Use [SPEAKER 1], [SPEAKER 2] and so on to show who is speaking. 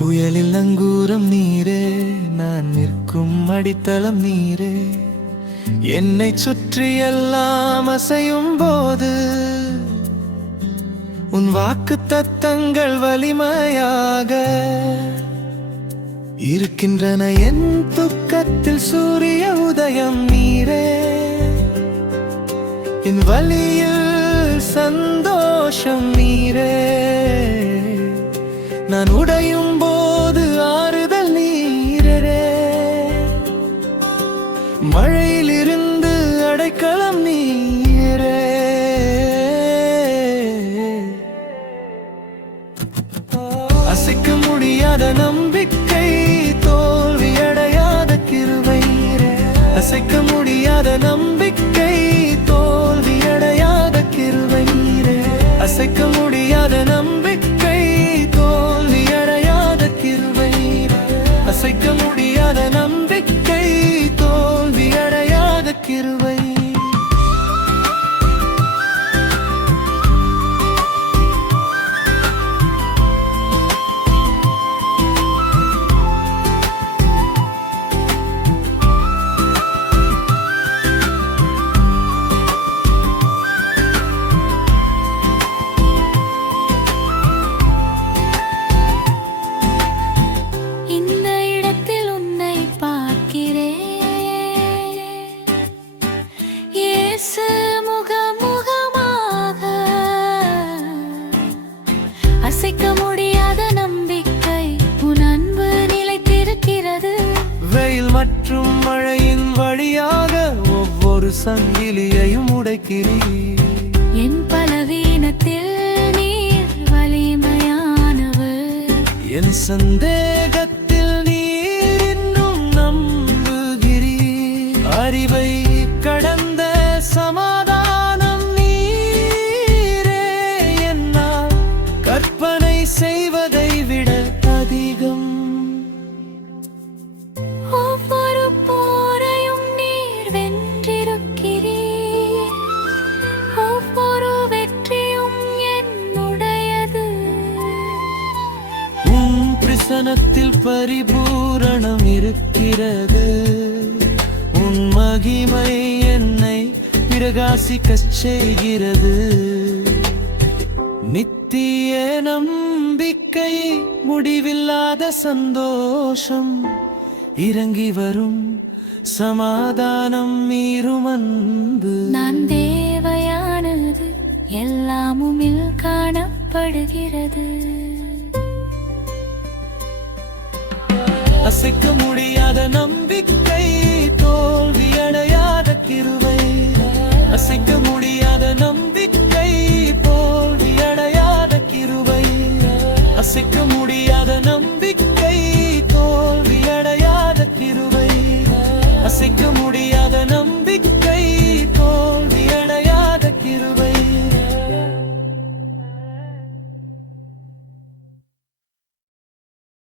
[SPEAKER 1] புயலில் நங்கூரம் நீரே நான் நிற்கும் அடித்தளம் நீரே. என்னை சுற்றி எல்லாம் அசையும் போது உன் வாக்கு தத்தங்கள் வலிமையாக இருக்கின்றன. என் துக்கத்தில் சூரிய உதயம் நீரே. என் வழியில் சந்தோஷம் நீரே. நான் உடையும் முடியாத நம்பிக்கை தோல்வியடையாத கிருவை அசைக்க முடியாத நம்பிக்கை. மற்றும் மழையின் வழியாக ஒவ்வொரு சங்கிலியையும் உடைக்கிறீர்.
[SPEAKER 2] என் பலவீனத்தில் நீர் வலிமையானவர்.
[SPEAKER 1] என் சந்தேகத்தில் நீர் இன்னும் நம்புகிறீர். அறிவை பிரசனத்தில் பரிபூரணம் இருக்கிறது. உன் மகிமை என்னை பிரகாசிக்கச் செய்கிறது. நித்திய நம்பிக்கை முடிவில்லாத சந்தோஷம். இறங்கி வரும் சமாதானம் மீறும் அன்பு
[SPEAKER 2] நான் தேவையானது எல்லாமுமில் காணப்படுகிறது.
[SPEAKER 1] அசைக்க முடியாத நம்பிக்கை தோல்வியடையாத கிருவை அசைக்க முடியாத நம்பிக்கை